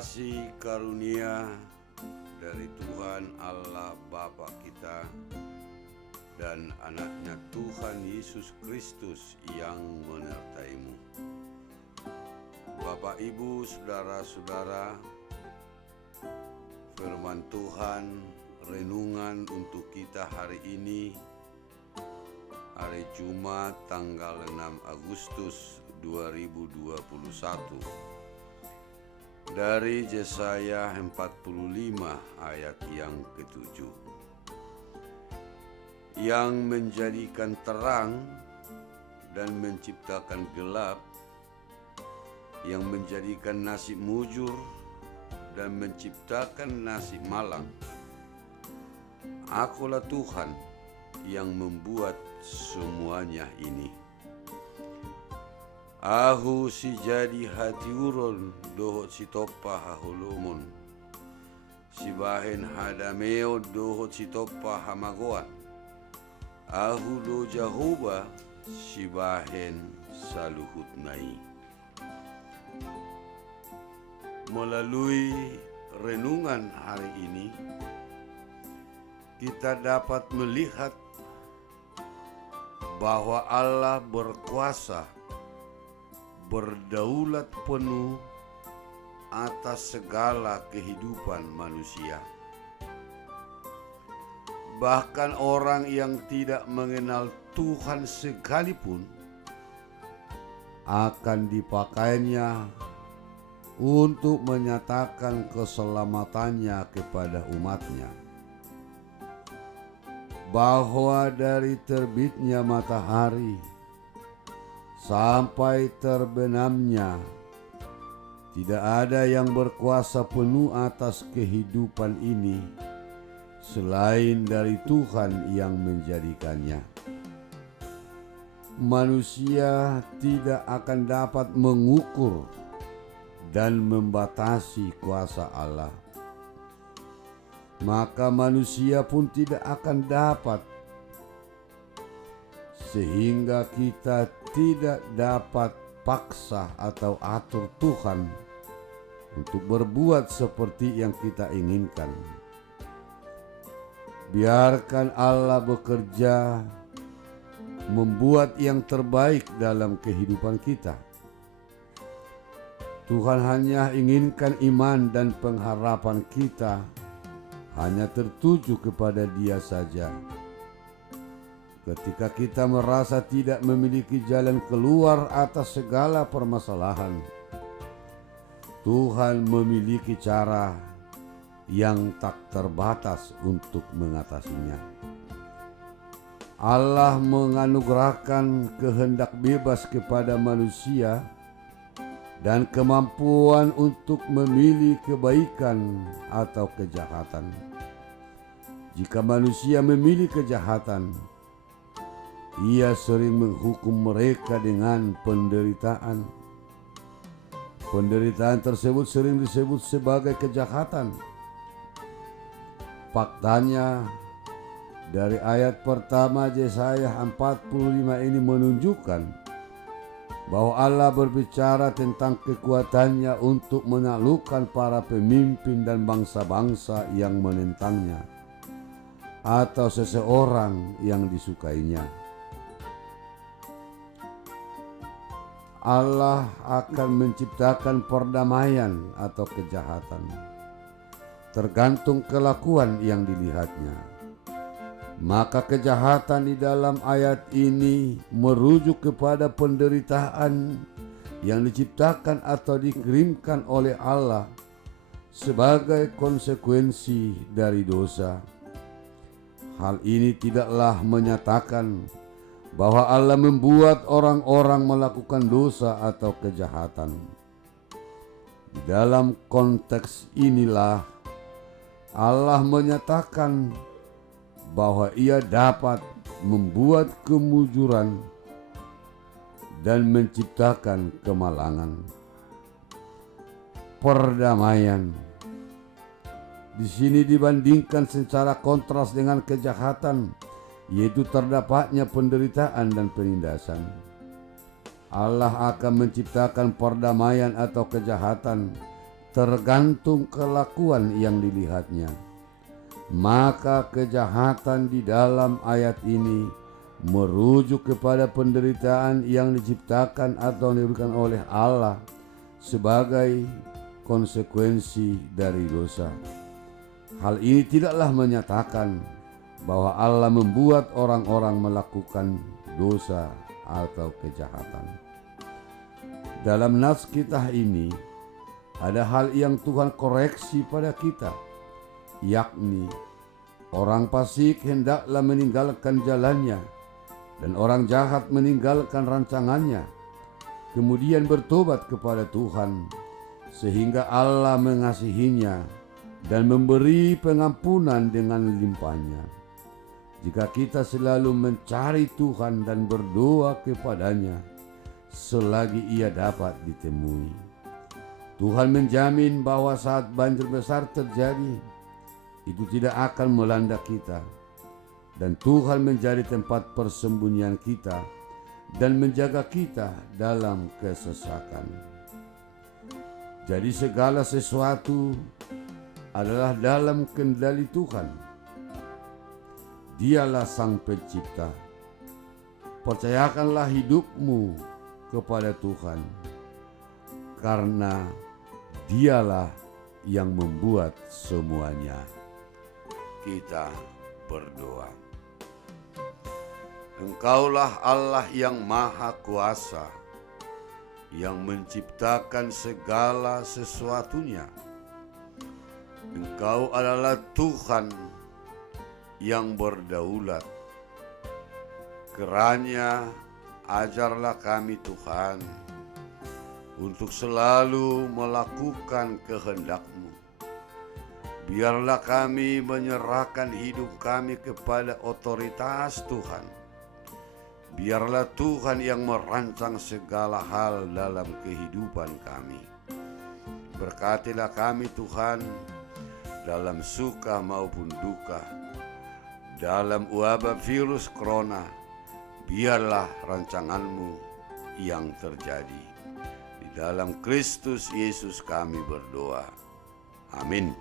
kasih karunia dari Tuhan Allah Bapa kita dan anaknya Tuhan Yesus Kristus yang menyertaimu. Bapak, Ibu, saudara-saudara, firman Tuhan renungan untuk kita hari ini, hari Jumat tanggal 6 Agustus 2021, dari Yesaya 45 ayat yang ke-7. Yang menjadikan terang dan menciptakan gelap, yang menjadikan nasib mujur dan menciptakan nasib malang. Akulah Tuhan yang membuat semuanya ini. Ahu si jadi hati urun dohot si topa hahulumon, si bahen hadameo dohot si topa hamagoan. Ahu do Jahoba si bahen saluhut nai. Melalui renungan hari ini, kita dapat melihat bahwa Allah berkuasa, berdaulat penuh atas segala kehidupan manusia. Bahkan orang yang tidak mengenal Tuhan sekalipun akan dipakainya untuk menyatakan keselamatannya kepada umatnya. Bahwa dari terbitnya matahari sampai terbenamnya, tidak ada yang berkuasa penuh atas kehidupan ini selain dari Tuhan yang menjadikannya. Manusia tidak akan dapat mengukur dan membatasi kuasa Allah. Maka manusia pun tidak akan dapat, sehingga kita tidak dapat paksa atau atur Tuhan untuk berbuat seperti yang kita inginkan. Biarkan Allah bekerja, membuat yang terbaik dalam kehidupan kita. Tuhan hanya inginkan iman dan pengharapan kita hanya tertuju kepada Dia saja. Ketika kita merasa tidak memiliki jalan keluar atas segala permasalahan, Tuhan memiliki cara yang tak terbatas untuk mengatasinya. Allah menganugerahkan kehendak bebas kepada manusia dan kemampuan untuk memilih kebaikan atau kejahatan. Jika manusia memilih kejahatan, ia sering menghukum mereka dengan penderitaan. Penderitaan tersebut sering disebut sebagai kejahatan. Faktanya, dari ayat pertama Yesaya 45 ini menunjukkan bahwa Allah berbicara tentang kekuatannya untuk menaklukkan para pemimpin dan bangsa-bangsa yang menentangnya atau seseorang yang disukainya. Allah akan menciptakan perdamaian atau kejahatan, tergantung kelakuan yang dilihatnya. Maka kejahatan di dalam ayat ini merujuk kepada penderitaan yang diciptakan atau dikirimkan oleh Allah sebagai konsekuensi dari dosa. Hal ini tidaklah menyatakan bahwa Allah membuat orang-orang melakukan dosa atau kejahatan. Di dalam konteks inilah Allah menyatakan bahwa Ia dapat membuat kemujuran dan menciptakan kemalangan. Perdamaian di sini dibandingkan secara kontras dengan kejahatan, yaitu terdapatnya penderitaan dan penindasan. Allah akan menciptakan perdamaian atau kejahatan tergantung kelakuan yang dilihatnya. Maka kejahatan di dalam ayat ini merujuk kepada penderitaan yang diciptakan atau diberikan oleh Allah sebagai konsekuensi dari dosa. Hal ini tidaklah menyatakan bahwa Allah membuat orang-orang melakukan dosa atau kejahatan. Dalam nas kitab ini ada hal yang Tuhan koreksi pada kita, yakni orang fasik hendaklah meninggalkan jalannya dan orang jahat meninggalkan rancangannya, kemudian bertobat kepada Tuhan sehingga Allah mengasihinya dan memberi pengampunan dengan limpahnya. Jika kita selalu mencari Tuhan dan berdoa kepadanya selagi ia dapat ditemui, Tuhan menjamin bahwa saat banjir besar terjadi, itu tidak akan melanda kita, dan Tuhan menjadi tempat persembunyian kita dan menjaga kita dalam kesesakan. Jadi segala sesuatu adalah dalam kendali Tuhan. Dialah Sang Pencipta. Percayakanlah hidupmu kepada Tuhan, karena Dialah yang membuat semuanya. Kita berdoa. Engkaulah Allah yang Maha Kuasa, yang menciptakan segala sesuatunya. Engkau adalah Tuhan yang berdaulat. Kiranya ajarlah kami Tuhan untuk selalu melakukan kehendak-Mu. Biarlah kami menyerahkan hidup kami kepada otoritas Tuhan. Biarlah Tuhan yang merancang segala hal dalam kehidupan kami. Berkatilah kami Tuhan dalam suka maupun duka. Dalam wabah virus corona, biarlah rancangan-Mu yang terjadi. Di dalam Kristus Yesus kami berdoa. Amin.